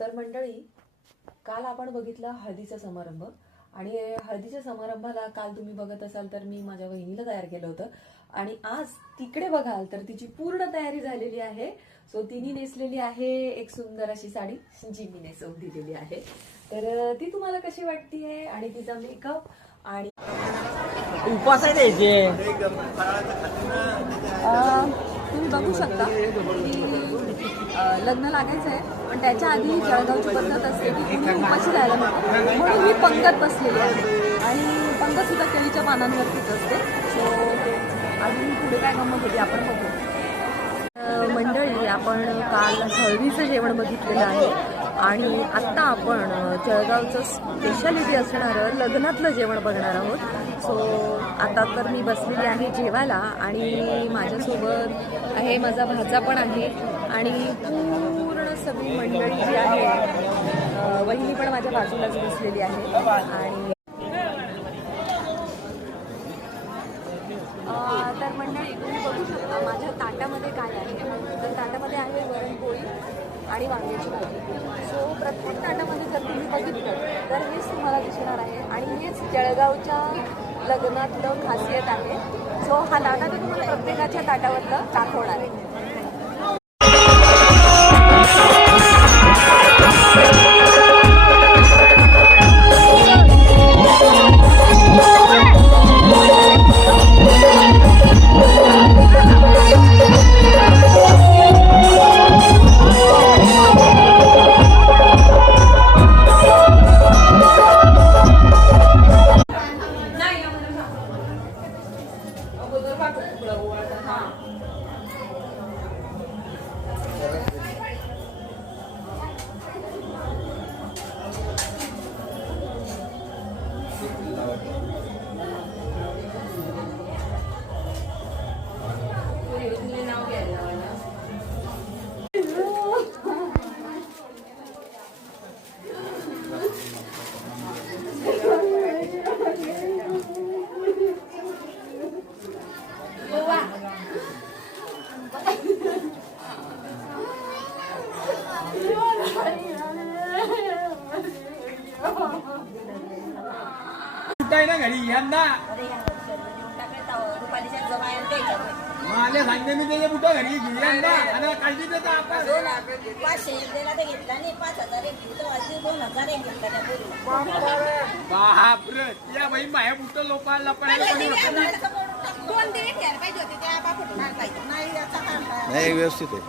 तर मंडळी, काल आपण बघितला हळदीचा समारंभ आणि हळदीच्या समारंभाला काल तुम्ही बघत असाल तर मी माझ्या वहिनीला तयार केलं होतं आणि आज तिकडे बघाल तर तिची पूर्ण तयारी झालेली आहे. सो तिने नेसलेली आहे एक सुंदर अशी साडी जी मी नेसवून दिलेली आहे. तर ती तुम्हाला कशी वाटतेय आणि तिचा मेकअप आणि उपास आहे द्यायचे. तुम्ही बघू शकता की लग्न लागायचं आहे पण त्याच्या आधी जळगावची पद्धत असते की तुम्ही उपाशी राहायला नको म्हणून मी पंगत बसलेली आहे आणि पंगत सुद्धा केळीच्या पानांवरतीच असते. सो अजून पुढे काय गंमत होती आपण बघू. मंडळी, आपण काल हळदीचं जेवण बघितलेलं आहे आणि आत्ता आपण जळगावचं स्पेशालिटी असणारं लग्नातलं जेवण बघणार आहोत. सो आता तर मी बसलेली आहे जेवायला आणि माझ्यासोबत आहे माझा भाचा पण आहे आणि पूर्ण सगळी मंडळी जी आहे, वहिनी पण माझ्या बाजूलाच बसलेली आहे. आणि तर मंडळी, तुम्ही बघू शकता माझ्या ताटामध्ये काय आहे. तर ताटामध्ये आहे वरणपोळी आणि वांग्याची भाजी. सो प्रत्येक ताटामध्ये जर तुम्ही बघितलं तर हेच तुम्हाला दिसणार आहे आणि हेच जळगावच्या लग्नातलं खासियत आहे. सो हा दादा मी तुम्हाला प्रत्येकाच्या ताटावरलं दाखवणार आहे. ना घरी यंदा मला सांगते मी त्याच्या बुटा घरी यंदा आणि काळजी देता आपण बापरे या बाई माझ्या बुट लोकांना नाही व्यवस्थित आहे.